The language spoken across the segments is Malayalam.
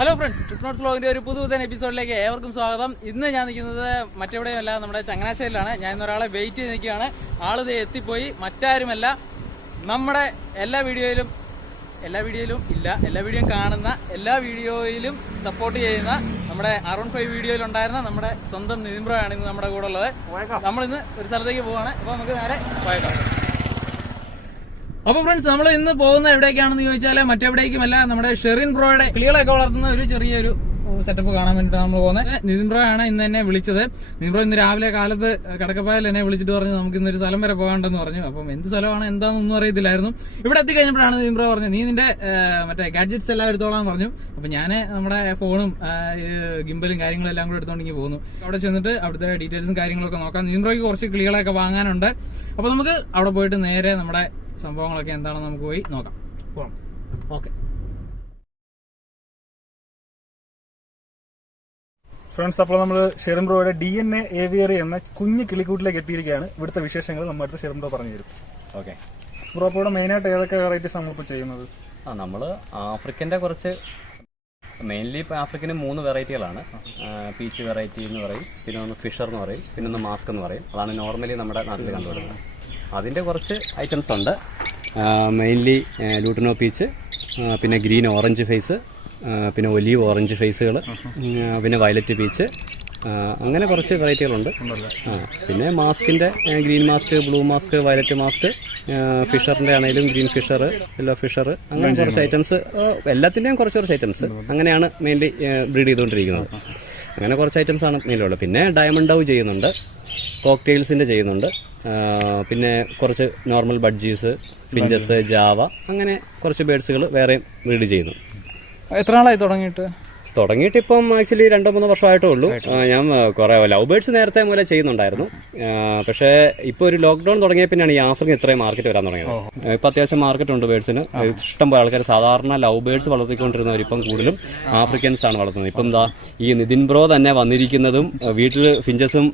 ഹലോ ഫ്രണ്ട്സ്, ട്രിപ്പ് നോട്ട്സ് വ്ലോഗിന്റെ ഒരു പുതുപുത്തൻ എപ്പിസോഡിലേക്ക് ഏവർക്കും സ്വാഗതം. ഇന്ന് ഞാൻ നിൽക്കുന്നത് മറ്റെവിടെയുമല്ല, നമ്മുടെ ചങ്ങനാശ്ശേരിയിലാണ്. ഞാൻ ഇന്നൊരാളെ വെയിറ്റ് ചെയ്ത് നിൽക്കുകയാണ്. ആളിത് എത്തിപ്പോയി. മറ്റാരുമല്ല, നമ്മുടെ എല്ലാ വീഡിയോയിലും കാണുന്ന എല്ലാ വീഡിയോയിലും സപ്പോർട്ട് ചെയ്യുന്ന നമ്മുടെ R15 വീഡിയോയിലുണ്ടായിരുന്ന നമ്മുടെ സ്വന്തം നിതിൻ ബ്രോ ആണ് ഇന്ന് നമ്മുടെ കൂടെ ഉള്ളത്. നമ്മളിന്ന് ഒരു സ്ഥലത്തേക്ക് പോവാണ്. അപ്പോൾ നമുക്ക് നേരെ പോയേക്കാം. അപ്പൊ ഫ്രണ്ട്സ്, നമ്മൾ ഇന്ന് പോകുന്ന എവിടേക്കാണെന്ന് ചോദിച്ചാൽ മറ്റെവിടേക്കുമല്ല, നമ്മുടെ ഷെറിൻ ബ്രോയുടെ കിളികളൊക്കെ വളർത്തുന്ന ഒരു ചെറിയൊരു സെറ്റപ്പ് കാണാൻ വേണ്ടിയിട്ടാണ് നമ്മൾ പോകുന്നത്. നിതിൻ ബ്രോ ആണ് ഇന്ന് എന്നെ വിളിച്ചത്. നിതിൻ ബ്രോ ഇന്ന് രാവിലെ കാലത്ത് കടക്കപ്പായിൽ എന്നെ വിളിച്ചിട്ട് പറഞ്ഞു നമുക്ക് ഇന്നൊരു സ്ഥലം വരെ പോകാണ്ടെന്ന് പറഞ്ഞു. അപ്പം എന്ത് സ്ഥലമാണ് എന്താണെന്നൊന്നും അറിയത്തില്ലായിരുന്നു. ഇവിടെ എത്തിക്കഴിഞ്ഞപ്പോഴാണ് നിതിൻ ബ്രോ പറഞ്ഞു നീ നിന്റെ മറ്റേ ഗാഡ്ജറ്റ്സ് എല്ലാം എടുത്തോളാൻ പറഞ്ഞു. അപ്പൊ ഞാൻ നമ്മുടെ ഫോണും ഗിംബലും കാര്യങ്ങളും എല്ലാം കൂടെ എടുത്തോണ്ടെങ്കിൽ പോകുന്നു. അവിടെ ചെന്നിട്ട് അവിടുത്തെ ഡീറ്റെയിൽസും കാര്യങ്ങളൊക്കെ നോക്കാം. നിതിൻ ബ്രോയ്ക്ക് കുറച്ച് കിളികളൊക്കെ വാങ്ങാനുണ്ട്. അപ്പൊ നമുക്ക് അവിടെ പോയിട്ട് നേരെ നമ്മുടെ സംഭവങ്ങളൊക്കെ എന്താണെന്ന് നമുക്ക് പോയി നോക്കാം. പോകാം. ഓക്കെ ഫ്രണ്ട്സ്, അപ്പോൾ നമ്മൾ ഷെറിൻ ബ്രോയുടെ DNA ഏവിയറി എന്ന കുഞ്ഞു കിളിക്കൂട്ടിലേക്ക് എത്തിയിരിക്കുകയാണ്. ഇവിടുത്തെ വിശേഷങ്ങൾ നമ്മൾ അടുത്ത ഷെറിൻ ബ്രോ പറഞ്ഞു തരും. ഓക്കെ ബ്രോ, അപ്പോൾ ഇവിടെ മെയിനായിട്ട് ഏതൊക്കെ വെറൈറ്റീസ് നമ്മളിപ്പോൾ ചെയ്യുന്നത്? നമ്മൾ ആഫ്രിക്കൻ്റെ കുറച്ച് മെയിൻലി ഇപ്പോൾ ആഫ്രിക്കന് 3 വെറൈറ്റികളാണ്. പീച്ച് വെറൈറ്റി എന്ന് പറയും, പിന്നെ ഒന്ന് ഫിഷർ എന്ന് പറയും, പിന്നെ ഒന്ന് മാസ്ക് എന്ന് പറയും. അതാണ് നോർമലി നമ്മുടെ നാട്ടിൽ കണ്ടുവരുന്നത്. അതിൻ്റെ കുറച്ച് ഐറ്റംസ് ഉണ്ട്. മെയിൻലി ലൂട്ടിനോ പീച്ച്, പിന്നെ ഗ്രീൻ ഓറഞ്ച് ഫേസ്, പിന്നെ ഒലീവ് ഓറഞ്ച് ഫേസുകൾ, പിന്നെ വയലറ്റ് പീച്ച്, അങ്ങനെ കുറച്ച് വെറൈറ്റികളുണ്ട്. പിന്നെ മാസ്കിൻ്റെ green mask, blue mask, violet mask, ഫിഷറിൻ്റെ ആണെങ്കിലും ഗ്രീൻ ഫിഷർ, യെല്ലോ ഫിഷർ, അങ്ങനെ കുറച്ച് ഐറ്റംസ്, എല്ലാത്തിൻ്റെയും കുറച്ച് ഐറ്റംസ് അങ്ങനെയാണ് മെയിൻലി ബ്രീഡ് ചെയ്തുകൊണ്ടിരിക്കുന്നത്. അങ്ങനെ കുറച്ച് ഐറ്റംസ് ആണ് മെയിലുള്ളത്. പിന്നെ ഡയമണ്ട് ഡവ് ചെയ്യുന്നുണ്ട്, കോക്ടെയിൽസിൻ്റെ ചെയ്യുന്നുണ്ട്, പിന്നെ കുറച്ച് നോർമൽ ബഡ്ജീസ്, ഫിഞ്ചസ്, ജാവ, അങ്ങനെ കുറച്ച് ബേഡ്സുകൾ വേറെയും ബ്രീഡ് ചെയ്യുന്നു. എത്ര നാളായി തുടങ്ങിയിട്ട് ഇപ്പം ആക്ച്വലി 2-3 വർഷമായിട്ടേ ഉള്ളൂ. ഞാൻ കുറെ ലവ് ബേഡ്സ് നേരത്തെ മൂലം ചെയ്യുന്നുണ്ടായിരുന്നു. പക്ഷേ ഇപ്പോൾ ഒരു ലോക്ക്ഡൌൺ തുടങ്ങിയ പിന്നെയാണ് ഈ ആഫ്രിക്കൻ ഇത്രയും മാർക്കറ്റ് വരാൻ തുടങ്ങിയത്. ഇപ്പം അത്യാവശ്യം മാർക്കറ്റ് ഉണ്ട് ബേഡ്സിന്. ഇഷ്ടംപോലെ ആൾക്കാർ സാധാരണ ലവ് ബേഡ്സ് വളർത്തിക്കൊണ്ടിരുന്നവർ ഇപ്പം കൂടുതലും ആഫ്രിക്കൻസ് ആണ് വളർത്തുന്നത്. ഇപ്പം എന്താ ഈ നിതിൻ ബ്രോ തന്നെ വന്നിരിക്കുന്നതും വീട്ടിൽ ഫിഞ്ചസും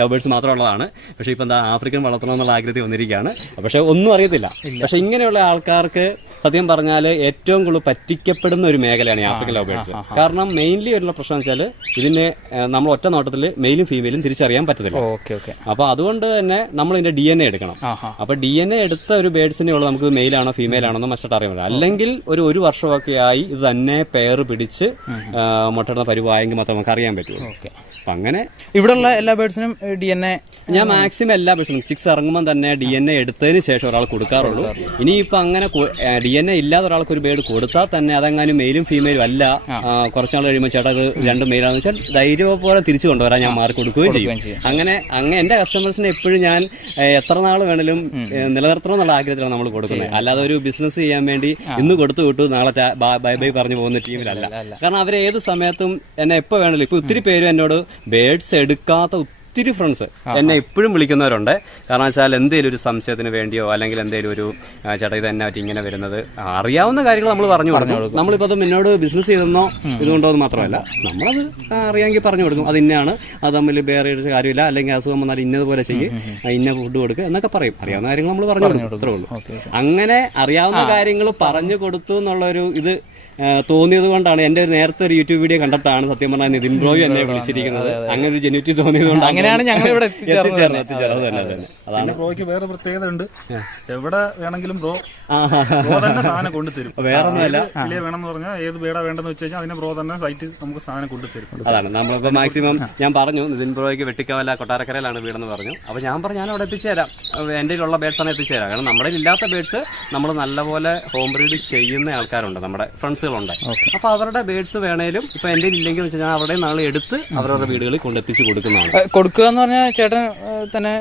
ലവ് ബേഡ്സ് മാത്രമുള്ളതാണ്. പക്ഷേ ഇപ്പം എന്താ ആഫ്രിക്കൻ വളർത്തണമെന്നുള്ള ആഗ്രഹത്തിൽ വന്നിരിക്കുകയാണ്. പക്ഷെ ഒന്നും അറിയത്തില്ല. പക്ഷെ ഇങ്ങനെയുള്ള ആൾക്കാർക്ക് സത്യം പറഞ്ഞാൽ ഏറ്റവും കൂടുതൽ പറ്റിക്കപ്പെടുന്ന ഒരു മേഖലയാണ് ഈ ആഫ്രിക്കൻ ലവ് ബേഡ്സ്. കാരണം മെയിൻലി വരുന്ന പ്രശ്നം വെച്ചാൽ ഇതിനെ നമ്മൾ ഒറ്റ നോട്ടത്തിൽ മെയിലും ഫീമെയിലും തിരിച്ചറിയാൻ പറ്റത്തില്ല. അപ്പൊ അതുകൊണ്ട് തന്നെ നമ്മൾ ഇതിന്റെ DNA എടുക്കണം. അപ്പൊ DNA എടുത്ത ഒരു ബേഡ്സിനെ ഉള്ളൂ നമുക്ക് മെയിലാണോ ഫീമെയിൽ ആണോ എന്ന് മസ്റ്റായിട്ട് അറിയാൻ പറ്റില്ല. അല്ലെങ്കിൽ ഒരു വർഷമൊക്കെ ആയി ഇത് തന്നെ പെയർ പിടിച്ച് മുട്ടയിടുന്ന പരിവായെങ്കിൽ മാത്രം നമുക്ക് അറിയാൻ പറ്റുള്ളൂ. അപ്പൊ അങ്ങനെ ഇവിടെയുള്ള എല്ലാ ബേഡ്സിനും DNA ഞാൻ മാക്സിമം എല്ലാ ബേഡ്സിനും ചിക്സ് ഇറങ്ങുമ്പോൾ തന്നെ DNA എടുത്തതിന് ശേഷം ഒരാൾ കൊടുക്കാറുള്ളൂ. ഇനിയിപ്പോ അങ്ങനെ DNA ഇല്ലാതെ ഒരാൾക്ക് ഒരു ബേഡ് കൊടുത്താൽ തന്നെ അതെങ്ങാനും മെയിലും ഫീമെയിലും അല്ല, കുറച്ചാൾ കഴിയുമ്പോൾ ചേട്ടാ അത് 2 മെയിലാന്ന് വെച്ചാൽ ധൈര്യപോലെ തിരിച്ചു കൊണ്ടുവരാൻ ഞാൻ മാർക്ക് കൊടുക്കുകയും ചെയ്യും. അങ്ങനെ എന്റെ കസ്റ്റമേഴ്സിനെ എപ്പോഴും ഞാൻ എത്ര നാൾ വേണേലും നിലനിർത്തണം എന്നുള്ള ആഗ്രഹത്തിലാണ് നമ്മൾ കൊടുക്കുന്നത്. അല്ലാതെ ഒരു ബിസിനസ് ചെയ്യാൻ വേണ്ടി ഇന്ന് കൊടുത്തു വിട്ടു നാളെ ബൈ ബൈ പറഞ്ഞു പോകുന്ന ടീമിലല്ല. കാരണം അവർ ഏത് സമയത്തും എന്നെ എപ്പോൾ വേണേലും, ഇപ്പൊ ഒത്തിരി പേര് എന്നോട് ബേഡ്സ് എടുക്കാത്ത ഒത്തിരി ഫ്രണ്ട്സ് എന്നെ ഇപ്പോഴും വിളിക്കുന്നവരുണ്ട്. കാരണം വെച്ചാൽ എന്തെങ്കിലും ഒരു സംശയത്തിന് വേണ്ടിയോ അല്ലെങ്കിൽ എന്തെങ്കിലും ഒരു ചേട്ടാ ഇത് എന്നെ പറ്റി ഇങ്ങനെ വരുന്നത് അറിയാവുന്ന കാര്യങ്ങൾ നമ്മൾ പറഞ്ഞു കൊടുക്കും. നമ്മളിപ്പോൾ അത് എന്നോട് ബിസിനസ് ചെയ്തെന്നോ ഇതുകൊണ്ടോ എന്ന് മാത്രമല്ല, നമ്മളത് അറിയാമെങ്കിൽ പറഞ്ഞു കൊടുക്കും. അത് ഇന്നയാണ്, അത് തമ്മിൽ വേറെ ഒരു കാര്യമില്ല, അല്ലെങ്കിൽ അസുഖം വന്നാൽ ഇന്നതുപോലെ ചെയ്യും, ഇന്ന ഫുഡ് കൊടുക്കുക എന്നൊക്കെ പറയും. അറിയാവുന്ന കാര്യങ്ങൾ നമ്മൾ പറഞ്ഞു കൊടുക്കും, അത്രേ ഉള്ളൂ. അങ്ങനെ അറിയാവുന്ന കാര്യങ്ങൾ പറഞ്ഞു കൊടുത്തു എന്നുള്ളൊരു ഇത് തോന്നിയത് കൊണ്ടാണ്. എന്റെ നേരത്തെ ഒരു യൂട്യൂബ് വീഡിയോ കണ്ടിട്ടാണ് സത്യം പറഞ്ഞാൽ നിതിൻ ബ്രോയും എന്നെ വിളിച്ചിരിക്കുന്നത്. അങ്ങനെ ഒരു ജെന്യൂറ്റി തോന്നിയത് കൊണ്ട് അങ്ങനെയാണ് ഞങ്ങൾ ഇവിടെ എത്തിച്ചേർന്നത് തന്നെ. അതാണ് ബ്രോയ്ക്ക് വേറെ പ്രത്യേകത ഉണ്ട്. എവിടെ വേണമെങ്കിലും ബ്രോ തന്നെ സാധനം കൊണ്ടുതരും. വേറെ ഒന്നുമല്ല, കിളിയെ വേണമെന്ന് പറഞ്ഞാൽ ഏത് ബേഡാ വേണ്ടെന്ന് വെച്ച് കഴിഞ്ഞാൽ അതിനെ ബ്രോ തന്നെ സൈറ്റ് നമുക്ക് സാധനം കൊണ്ടുതരും. അതാണ് നമ്മളിപ്പോ മാക്സിമം ഞാൻ പറഞ്ഞു നിതിൻ ബ്രോയ്ക്ക് വെട്ടിക്കാവല്ല കൊട്ടാരക്കരയിലാണ് വീടെന്ന് പറഞ്ഞു. അപ്പൊ ഞാൻ പറഞ്ഞു ഞാൻ അവിടെ എത്തിച്ചേരാം, എന്റെ ഉള്ള ബേഡ്സ് ആണ് എത്തിച്ചേരാം. കാരണം നമ്മുടെ ഇല്ലാത്ത ബേഡ്സ് നമ്മൾ നല്ലപോലെ ഹോം ബ്രീഡ് ചെയ്യുന്ന ആൾക്കാരുണ്ട്, നമ്മുടെ ഫ്രണ്ട്സുകളുണ്ട്. അപ്പൊ അവരുടെ ബേഡ്സ് വേണേലും ഇപ്പൊ എന്റെ ഇല്ലെങ്കിൽ വെച്ചാൽ ഞാൻ അവിടെ നാളെ എടുത്ത് അവരവരുടെ വീടുകളിൽ കൊണ്ടെത്തിച്ച് കൊടുക്കുന്നതാണ്. കൊടുക്കുക എന്ന് പറഞ്ഞാൽ ചേട്ടൻ തന്നെ?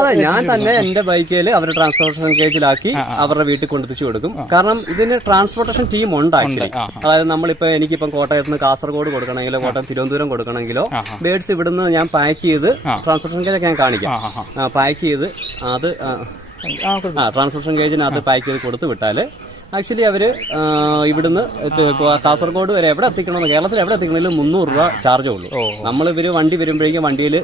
അതെ, ഞാൻ തന്നെ എന്റെ ബൈക്കിൽ അവരുടെ ട്രാൻസ്പോർട്ടേഷൻ കേജിലാക്കി അവരുടെ വീട്ടിൽ കൊണ്ടെത്തിച്ചു കൊടുക്കും. കാരണം ഇതിന് ട്രാൻസ്പോർട്ടേഷൻ ടീം ഉണ്ട് ആക്ച്വലി. അതായത് നമ്മളിപ്പോ എനിക്കിപ്പം കോട്ടയത്ത് നിന്ന് കാസർഗോഡ് കൊടുക്കണമെങ്കിലോ കോട്ടയം തിരുവനന്തപുരം കൊടുക്കണമെങ്കിലോ ബേഡ്സ് ഇവിടുന്ന് ഞാൻ പാക്ക് ചെയ്ത് ട്രാൻസ്പോർട്ടേഷൻ കേജൊക്കെ ഞാൻ കാണിക്കാം. പാക്ക് ചെയ്ത് അത് ട്രാൻസ്പോർട്ടേഷൻ കേജിനകത്ത് പാക്ക് ചെയ്ത് കൊടുത്തു വിട്ടാല് ആക്ച്വലി അവര് ഇവിടുന്ന് കാസർഗോഡ് വരെ എവിടെ എത്തിക്കണമെന്ന്, കേരളത്തിൽ എവിടെ എത്തിക്കണമെങ്കിലും 300 രൂപ ചാർജേ ഉള്ളൂ. നമ്മൾ ഇവര് വണ്ടി വരുമ്പോഴേക്കും വണ്ടിയിൽ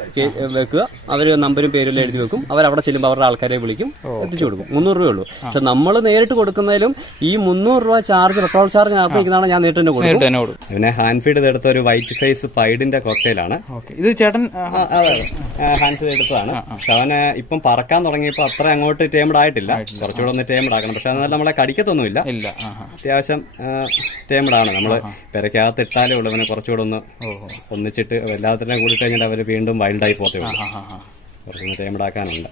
വെക്കുക, അവര് നമ്പരും പേരും എഴുതി വെക്കും, അവരവിടെ ചെല്ലുമ്പോൾ അവരുടെ ആൾക്കാരെ വിളിക്കും, എത്തിച്ചു കൊടുക്കും. 300 രൂപ ഉള്ളൂ. പക്ഷെ നമ്മൾ നേരിട്ട് കൊടുക്കുന്നതിലും ഈ 300 രൂപ ചാർജ്, പെട്രോൾ ചാർജ് നടത്തിക്കുന്നതാണ് ഞാൻ നേരിട്ട് തന്നെ കൊടുക്കും. പിന്നെ ഹാൻഡ് ഫീഡ് എടുത്ത ഒരു വൈറ്റ് ഫേസ് പൈഡിന്റെ കോക്ടെയിലാണ് ഇത്. ചേട്ടൻ ഹാൻഡ് ഫീഡ് എടുത്തതാണ്. പക്ഷെ അവന് ഇപ്പം പറക്കാൻ തുടങ്ങിയപ്പോ അത്ര അങ്ങോട്ട് ടേംഡ് ആയിട്ടില്ല, കുറച്ചുകൂടെ ഒന്ന് ടേംഡ് ആക്കണം. പക്ഷെ എന്നാൽ നമ്മളെ കടിക്കത്തൊന്നുമില്ല, അത്യാവശ്യം ടേംഡ് ആണ്. നമ്മള് പെരക്കകത്ത് ഇട്ടാലേ ഉള്ളൂ അവനെ കുറച്ചുകൂടെ ഒന്ന് ഒന്നിച്ചിട്ട് എല്ലാത്തിനും കൂടി കഴിഞ്ഞാൽ അവര് വീണ്ടും വൈൽഡായി പോത്തേ ഉള്ളൂ. കുറച്ചൊന്ന് ടേംഡ് ആക്കാനുണ്ട്.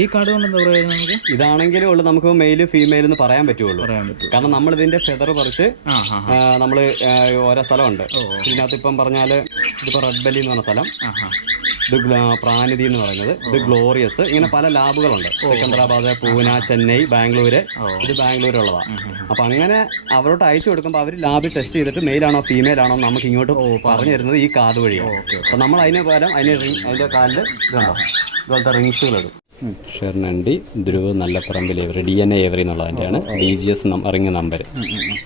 ഈ കാർഡ് കൊണ്ട് എന്താ പറയുക, നമുക്ക് ഇതാണെങ്കിലും ഉള്ളു നമുക്ക് മെയില് ഫീമെയിൽ എന്ന് പറയാൻ പറ്റുള്ളൂ. കാരണം നമ്മൾ ഇതിന്റെ ഫെദർ പറിച്ച് നമ്മള് ഓരോ സ്ഥലമുണ്ട്. ഇതിനകത്ത് ഇപ്പം പറഞ്ഞാല് ഇതിപ്പോ റെഡ് ബെല്ലി എന്ന് പറഞ്ഞ സ്ഥലം, ഇത് പ്രാനിധി എന്ന് പറയുന്നത്, ഇത് ഗ്ലോറിയസ്, ഇങ്ങനെ പല ലാബുകളുണ്ട്. സിക്കന്ദരാബാദ്, പൂന, ചെന്നൈ, ബാംഗ്ലൂര്. ഇത് ബാംഗ്ലൂരുള്ളതാണ്. അപ്പൊ അങ്ങനെ അവരോട്ട് അയച്ചു കൊടുക്കുമ്പോൾ അവർ ലാബിൽ ടെസ്റ്റ് ചെയ്തിട്ട് മെയിലാണോ ഫീമെയിൽ ആണോ നമുക്ക് ഇങ്ങോട്ട് പറഞ്ഞു തരുന്നത് ഈ കാർഡ് വഴിയാണ്. അപ്പൊ നമ്മൾ അതിന് പകരം അതിന്റെ കാലില് ഇതുണ്ടോ ഇതുപോലത്തെ റിങ്സുകൾ ഇടും. ഷെറിനുണ്ട് ധ്രുവ് നല്ല പറമ്പിൽ ഏവറി DNA ഏവറി എന്നുള്ളതിൻ്റെയാണ് DGS റിംഗ് നമ്പർ.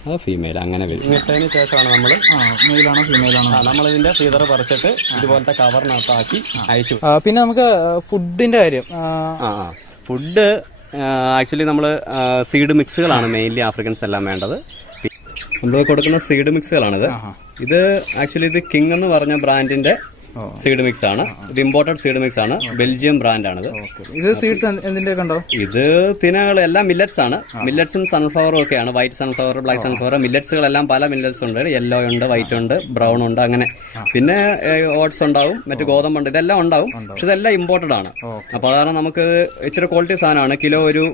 അത് ഫീമെയിൽ അങ്ങനെ വരും. ഇട്ടതിന് ശേഷമാണ് നമ്മൾ മെയിലാണോ ഫീമെയിലാണോ നമ്മളിതിന്റെ ഫീദർ പറിച്ചിട്ട് ഇതുപോലത്തെ കവറിനകത്താക്കി അയച്ചു. പിന്നെ നമുക്ക് ഫുഡിന്റെ കാര്യം, ഫുഡ് ആക്ച്വലി നമ്മൾ സീഡ് മിക്സുകളാണ് മെയിൻലി ആഫ്രിക്കൻസ് എല്ലാം വേണ്ടത്. നമ്മൾ കൊടുക്കുന്ന സീഡ് മിക്സുകളാണിത്. ഇത് ആക്ച്വലി ഇത് കിങ് എന്ന് പറഞ്ഞ ബ്രാൻഡിന്റെ സീഡ് മിക്സ് ആണ്. ഇത് ഇമ്പോർട്ടഡ് സീഡ് മിക്സ് ആണ്, ബെൽജിയം ബ്രാൻഡാണിത്. ഇത് സീഡ്സ് എന്തിന്റെ ഉണ്ടോ? ഇത് തിനകൾ എല്ലാം മില്ലറ്റ്സ് ആണ്. മില്ലറ്റ്സും സൺഫ്ലവറും ഒക്കെയാണ്. വൈറ്റ് സൺഫ്ലവർ, ബ്ലാക്ക് സൺഫ്ലവർ, മില്ലറ്റ്സുകളെല്ലാം പല മില്ലറ്റ്സ് ഉണ്ട്. യെല്ലോ ഉണ്ട്, വൈറ്റ് ഉണ്ട്, ബ്രൗൺ ഉണ്ട്, അങ്ങനെ. പിന്നെ ഓട്സ് ഉണ്ടാവും, മറ്റു ഗോതമ്പുണ്ട്, ഇതെല്ലാം ഉണ്ടാവും. പക്ഷെ ഇതെല്ലാം ഇമ്പോർട്ടഡ് ആണ്. അപ്പൊ അതാണ് നമുക്ക് ഇച്ചിരി ക്വാളിറ്റി സാധനമാണ്. കിലോ ഒരു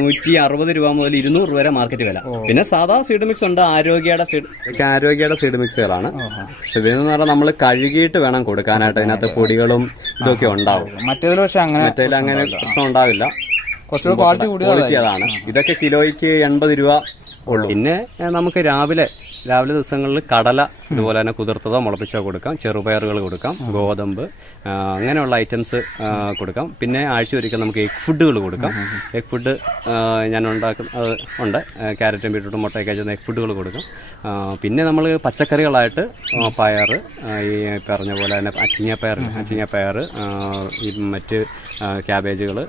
160 രൂപ മുതൽ 200 രൂപ വരെ മാർക്കറ്റ് വില. പിന്നെ സാധാ സീഡ് മിക്സ് ഉണ്ട്, ആരോഗ്യയുടെ സീഡ് മിക്സുകളാണ്. പക്ഷെ ഇതെന്ന് പറഞ്ഞാൽ നമ്മൾ കഴുകിയിട്ട് വേണം കൊടുക്കാനായിട്ട്. അതിനകത്ത് പൊടികളും ഇതൊക്കെ ഉണ്ടാവും. മറ്റേതിൽ പക്ഷെ അങ്ങനെ പ്രശ്നം ഉണ്ടാവില്ല. ക്വാളിറ്റി അതാണ്. ഇതൊക്കെ കിലോയ്ക്ക് 80 രൂപ ഉള്ളൂ. പിന്നെ നമുക്ക് രാവിലെ ദിവസങ്ങളിൽ കടല ഇതുപോലെ തന്നെ കുതിർത്തതോ മുളപ്പിച്ചോ കൊടുക്കാം, ചെറുപയറുകൾ കൊടുക്കാം, ഗോതമ്പ്, അങ്ങനെയുള്ള ഐറ്റംസ് കൊടുക്കാം. പിന്നെ ആഴ്ച ഒരിക്കൽ നമുക്ക് എഗ് ഫുഡുകൾ കൊടുക്കാം. എഗ് ഫുഡ് ഞാൻ ഉണ്ടാക്കുന്നത് ഉണ്ട്. ക്യാരറ്റും ബീട്രൂട്ടും മുട്ടയൊക്കെ വെച്ചുന്ന എഗ് ഫുഡുകൾ കൊടുക്കാം. പിന്നെ നമ്മൾ പച്ചക്കറികളായിട്ട് പയർ, ഈ പറഞ്ഞ പോലെ തന്നെ അച്ചിങ്ങപ്പയർ, ഈ മറ്റ് ക്യാബേജുകൾ,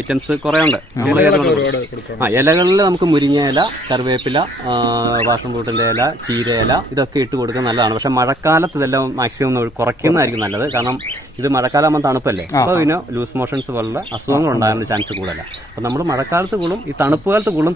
ഐറ്റംസ് കുറേ ഉണ്ട്. ഇലകളിൽ നമുക്ക് മുരിങ്ങ ഇല, കറിവേപ്പില, പാഷൻ ഫ്രൂട്ടിന്റെ ഇല, ചീരയില, ഇതൊക്കെ ഇട്ട് കൊടുക്കുന്നത് നല്ലതാണ്. പക്ഷെ മഴക്കാലത്ത് ഇതെല്ലാം മാക്സിമം കുറയ്ക്കുന്നതായിരിക്കും നല്ലത്. കാരണം ഇത് മഴക്കാലമാകുമ്പോൾ തണുപ്പല്ലേ, അപ്പോൾ പിന്നെ ലൂസ് മോഷൻസ് പോലുള്ള അസുഖങ്ങൾ ഉണ്ടാകുന്ന ചാൻസ് കൂടുതലല്ല. അപ്പൊ നമ്മൾ മഴക്കാലത്ത് കൂടും, ഈ തണുപ്പ് കാലത്ത് കൂടും,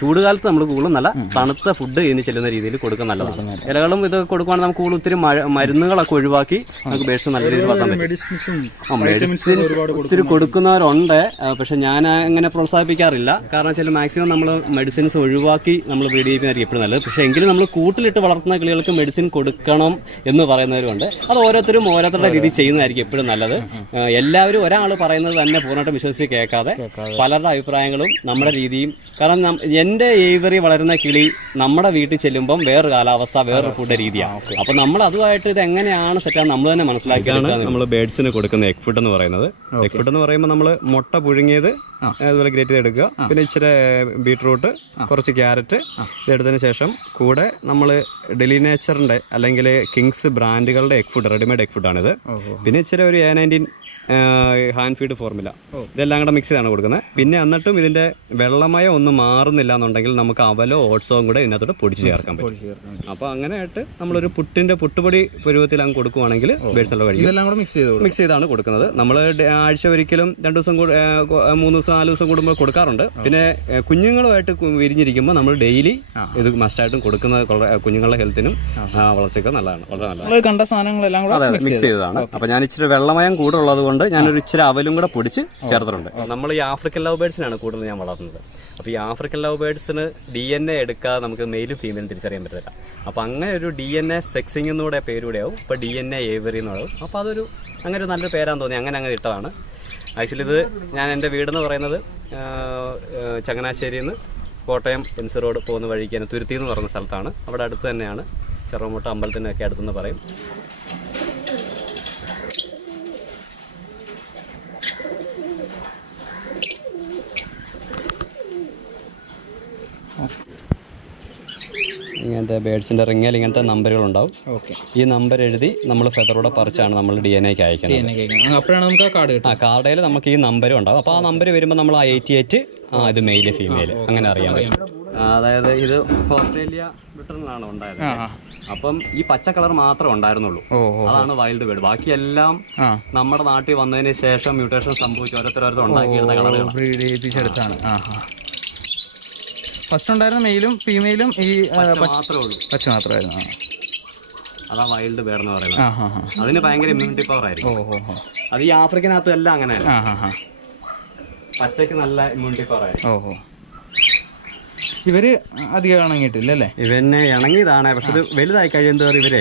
ചൂടുകാലത്ത് നമ്മൾ കൂടുതൽ നല്ല തണുത്ത ഫുഡ് ഇതിന് ചെല്ലുന്ന രീതിയിൽ കൊടുക്കാൻ നല്ലതാണ്. ഇലകളും ഇത് കൊടുക്കുവാണെങ്കിൽ നമുക്ക് കൂടുതൽ ഒത്തിരി മരുന്നുകളൊക്കെ ഒഴിവാക്കി നമുക്ക് ബേസ് നല്ല രീതിയിൽ വളർത്താൻ പറ്റും. മെഡിസിൻസ് ഒത്തിരി കൊടുക്കുന്നവരുണ്ട്, പക്ഷെ ഞാൻ അങ്ങനെ പ്രോത്സാഹിപ്പിക്കാറില്ല. കാരണം വെച്ചാൽ മാക്സിമം നമ്മൾ മെഡിസിൻസ് ഒഴിവാക്കി നമ്മൾ ബ്രീഡ് ചെയ്യുന്നതായിരിക്കും എപ്പോഴും നല്ലത്. പക്ഷെ എങ്കിലും നമ്മൾ കൂട്ടിലിട്ട് വളർത്തുന്ന കിളികൾക്ക് മെഡിസിൻ കൊടുക്കണം എന്ന് പറയുന്നവരുണ്ട്. അത് ഓരോരുത്തരുടെ രീതി ചെയ്യുന്നതായിരിക്കും എപ്പോഴും നല്ലത്. എല്ലാവരും ഒരാൾ പറയുന്നത് തന്നെ പൂർണ്ണമായിട്ട് വിശ്വസിച്ച് കേൾക്കാതെ പലരുടെ അഭിപ്രായങ്ങളും നമ്മുടെ രീതിയും. കാരണം എന്റെ ഏവറി വളരുന്ന കിളി നമ്മുടെ വീട്ടിൽ ചെല്ലുമ്പം വേറൊരു കാലാവസ്ഥ, വേറൊരു ഫുഡ് രീതിയാണ്. അപ്പൊ നമ്മൾ അതുമായിട്ട് ഇത് എങ്ങനെയാണ് സെറ്റാണ് നമ്മൾ തന്നെ മനസ്സിലാക്കിയാണ് നമ്മൾ ബേഡ്സിന് കൊടുക്കുന്ന എഗ് ഫുഡ് എന്ന് പറയുന്നത്. എഗ് ഫുഡ് എന്ന് പറയുമ്പോൾ നമ്മൾ മുട്ട പുഴുങ്ങിയത് അതുപോലെ ഗ്രേറ്റ് ചെയ്തെടുക്കുക, പിന്നെ ഇച്ചിരി ബീട്രൂട്ട്, കുറച്ച് ക്യാരറ്റ് ഇതെടുത്തതിന് ശേഷം കൂടെ നമ്മൾ ഡെലിനേച്ചറിന്റെ അല്ലെങ്കിൽ കിങ്സ് ബ്രാൻഡുകളുടെ എഗ് ഫുഡ്, റെഡിമെയ്ഡ് എഗ് ഫുഡാണിത്. പിന്നെ ഇച്ചിരി ഒരു A19 ഹാൻഡ് ഫീഡ് ഫോർമുല, ഇതെല്ലാം കൂടെ മിക്സ് ചെയ്താണ് കൊടുക്കുന്നത്. പിന്നെ എന്നിട്ടും ഇതിന്റെ വെള്ളമയം ഒന്നും മാറുന്നില്ല എന്നുണ്ടെങ്കിൽ നമുക്ക് അവലോ ഓട്സോ കൂടെ ഇതിനകത്തോട്ട് പൊടിച്ച് ചേർക്കാൻ പറ്റും. അപ്പൊ അങ്ങനെ ആയിട്ട് നമ്മളൊരു പുട്ടുപൊടി പരുവത്തിൽ അങ്ങ് കൊടുക്കുവാണെങ്കിൽ ബേഡ്സ് കഴിയും. മിക്സ് ചെയ്താണ് കൊടുക്കുന്നത്. നമ്മൾ ആഴ്ച ഒരിക്കലും 2 ദിവസം 3 ദിവസം 4 ദിവസം കൂടുമ്പോൾ കൊടുക്കാറുണ്ട്. പിന്നെ കുഞ്ഞുങ്ങളുമായിട്ട് വിരിഞ്ഞിരിക്കുമ്പോൾ നമ്മൾ ഡെയിലി ഇത് മസ്റ്റായിട്ടും കൊടുക്കുന്നത് കുഞ്ഞുങ്ങളുടെ ഹെൽത്തിനും വളർച്ചയ്ക്കും നല്ലതാണ്, വളരെ നല്ലതാണ്. കണ്ട സാധനങ്ങളെല്ലാം മിക്സ് ചെയ്തതാണ്. അപ്പൊ ഞാൻ ഇച്ചിരി വെള്ളമയം കൂടുതലുള്ളത് കൊണ്ട് ഞാനൊരു ഇച്ചിരി അവലും കൂടെ പൊടിച്ച് ചേർത്തിട്ടുണ്ട്. നമ്മൾ ഈ ആഫ്രിക്കൻ ലവ് ബേഡ്സിനാണ് കൂടുതൽ ഞാൻ വളർത്തുന്നത്. അപ്പൊ ഈ ആഫ്രിക്കൻ ലവ് ബേഡ്സിന് DNA എടുക്കാതെ നമുക്ക് മെയിലും ഫീമെയിലും തിരിച്ചറിയാൻ പറ്റില്ല. അപ്പൊ അങ്ങനെ ഒരു DNA സെക്സിംഗ് എന്നൂടെ പേരൂടെ ആവും. ഇപ്പൊ DNA ഏവറി എന്നാവും. അപ്പൊ അതൊരു അങ്ങനെ ഒരു നല്ലൊരു പേരാന്ന് തോന്നി, അങ്ങനെ ഇട്ടതാണ്. ആക്ച്വലി ഇത് ഞാൻ എൻ്റെ വീടെന്ന് പറയുന്നത് ചങ്ങനാശ്ശേരിയിൽ നിന്ന് കോട്ടയം MC റോഡ് പോകുന്ന വഴിക്ക് തുരുത്തി എന്ന് പറയുന്ന സ്ഥലത്താണ്. അവിടെ അടുത്ത് തന്നെയാണ്, ചെറുമുട്ട അമ്പലത്തിനൊക്കെ അടുത്തെന്ന് പറയും. ഇങ്ങനത്തെ ബേഡ്സിന്റെ റിങ്ങിൽ ഇങ്ങനത്തെ നമ്പറുകൾ ഉണ്ടാവും. ഓക്കെ. ഈ നമ്പർ എഴുതി നമ്മൾ ഫെദറോടെ പറിച്ചാണ് നമ്മൾ DNA അയക്കുന്നത്. അപ്പോഴാണ് നമുക്ക് ആ കാർഡ് കിട്ടും. കാർഡിൽ നമുക്ക് ഈ നമ്പരും ഉണ്ടാവും. അപ്പോൾ ആ നമ്പർ വരുമ്പോൾ നമ്മൾ ആ 88 ഇത് മെയില് ഫീമെയിൽ അങ്ങനെ അറിയാൻ പറ്റും. അതായത് ഇത് ഓസ്ട്രേലിയ ബ്രിട്ടനിലാണ് ഉണ്ടായത്. അപ്പം ഈ പച്ച കളർ മാത്രമേ ഉണ്ടായിരുന്നുള്ളൂ. അതാണ് വൈൽഡ് ബേർഡ്. ബാക്കിയെല്ലാം നമ്മുടെ നാട്ടിൽ വന്നതിന് ശേഷം മ്യൂട്ടേഷൻ സംഭവിച്ച് ഓരോരുത്തരോരുത്തർ ഉണ്ടാക്കിയെടുത്ത കളറുകളാണ്. ഫസ്റ്റ് ഉണ്ടായിരുന്ന മെയിലും ഫീമെയിലും ഈ മാത്രമേ ഉള്ളൂ. പച്ച മാത്രമായിരുന്നു. അതാ വൈൽഡ് ബേർഡ് എന്ന് പറയുന്നത്. അതിന് ഭയങ്കര ഇമ്മ്യൂണിറ്റി പവർ ആയിരിക്കും. അത് ഈ ആഫ്രിക്കനകത്തും എല്ലാം അങ്ങനെ പച്ചയ്ക്ക് നല്ല ഇമ്മ്യൂണിറ്റി പവർ ആയിരിക്കും. ഇവര് അധികം ഇണങ്ങിയിട്ടില്ല അല്ലേ? ഇവന്നെ ഇണങ്ങിയതാണ്. പക്ഷെ ഇത് വലുതായി കഴിയുമ്പോൾ ഇവരെ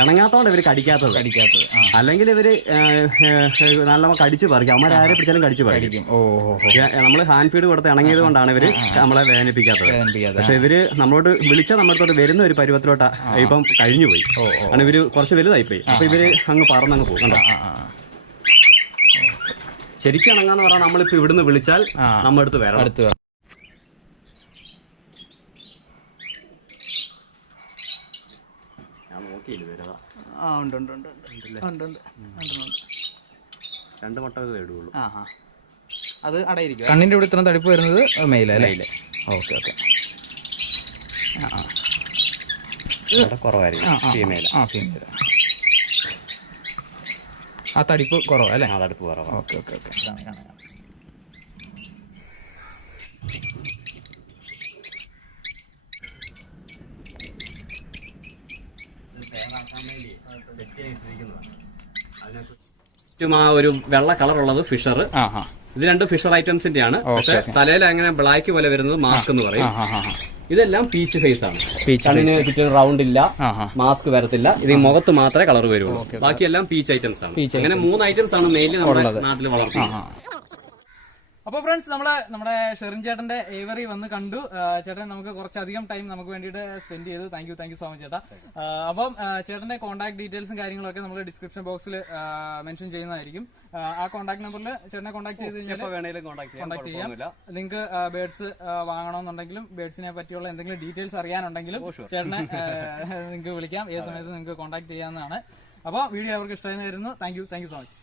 ഇണങ്ങാത്തോണ്ട് ഇവര് കടിക്കാത്തത്. അല്ലെങ്കിൽ ഇവര് നല്ല കടിച്ചു പറിക്കും. അമ്മ ആരെ പിടിച്ചാലും കടിച്ചു പറിക്കും. നമ്മള് ഹാൻഡ് ഫീഡ് കൊടുത്ത് ഇണങ്ങിയത് കൊണ്ടാണ് ഇവര് നമ്മളെ വേദനിപ്പിക്കാത്തത്. പക്ഷെ ഇവര് നമ്മളോട് വിളിച്ചാൽ നമ്മളോട് വരുന്ന ഒരു പരുവത്തിലോട്ടാ ഇപ്പം കഴിഞ്ഞു പോയി. കാരണം ഇവര് കുറച്ച് വലുതായി പോയി. അപ്പൊ ഇവര് അങ്ങ് പറന്നങ്ങ് പോകും. കണ്ടോ? ശരിക്കും ഇണങ്ങാന്ന് പറഞ്ഞാൽ നമ്മളിപ്പോ ഇവിടുന്ന് വിളിച്ചാൽ നമ്മുടെ അടുത്ത് വരണം. രണ്ട് മുട്ട ഇടുള്ളൂ. അത് അടയിരിക്കും. കണ്ണിന്റെ ഇവിടെ ഇത്ര തടിപ്പ് വരുന്നത് മെയിലല്ലേ? Okay okay. കുറവായിരിക്കും ഫീമെയിൽ. ഫീമെയിൽ. ആ തടിപ്പ് കുറവല്ലേ? തടിപ്പ് കുറവ്. Okay okay okay. കാണാം. ആ ഒരു വെള്ള കളറുള്ളത് ഫിഷർ. ഇത് രണ്ട് ഫിഷർ ഐറ്റംസിന്റെ ആണ്. പക്ഷെ തലയിൽ അങ്ങനെ ബ്ലാക്ക് പോലെ വരുന്നത് മാസ്ക് എന്ന് പറയും. ഇതെല്ലാം പീച്ച് ഫേസ് ആണ്. കണ്ണിന് ചുറ്റും റൗണ്ട് ഇല്ല, മാസ്ക് വരത്തില്ല. ഇത് മുഖത്ത് മാത്രമേ കളർ വരുള്ളൂ. ബാക്കിയെല്ലാം പീച്ച് ഐറ്റംസ് ആണ്. അങ്ങനെ 3 ഐറ്റംസ് ആണ് മെയിൻലി നമ്മുടെ നാട്ടിൽ വളർത്തുന്നത്. അപ്പൊ ഫ്രണ്ട്സ് നമ്മുടെ ഷെറിൻ ചേട്ടന്റെ ഏവറി വന്ന് കണ്ടു. ചേട്ടൻ നമുക്ക് കുറച്ചധികം ടൈം നമുക്ക് വേണ്ടിയിട്ട് സ്പെൻഡ് ചെയ്തു. താങ്ക് യു സോ മച്ച് ചേട്ടാ. അപ്പം ചേട്ടന്റെ കോൺടാക്ട് ഡീറ്റെയിൽസും കാര്യങ്ങളൊക്കെ നമ്മൾ ഡിസ്ക്രിപ്ഷൻ ബോക്സിൽ മെൻഷൻ ചെയ്യുന്നതായിരിക്കും. ആ കോൺടാക്ട് നമ്പറിൽ ചേട്ടനെ കോൺടാക്ട് ചെയ്ത് കഴിഞ്ഞാൽ കോൺടാക്ട് ചെയ്യാം. നിങ്ങൾക്ക് ബേഡ്സ് വാങ്ങണമെന്നുണ്ടെങ്കിലും ബേഡ്സിനെ പറ്റിയുള്ള എന്തെങ്കിലും ഡീറ്റെയിൽസ് അറിയാനുണ്ടെങ്കിലും ചേട്ടനെ നിങ്ങൾക്ക് വിളിക്കാം. ഏത് സമയത്ത് നിങ്ങൾക്ക് കോൺടാക്ട് ചെയ്യാവുന്നതാണ്. അപ്പോൾ വീഡിയോ അവർക്ക് ഇഷ്ടമായി വരുന്നു. Thank you so much.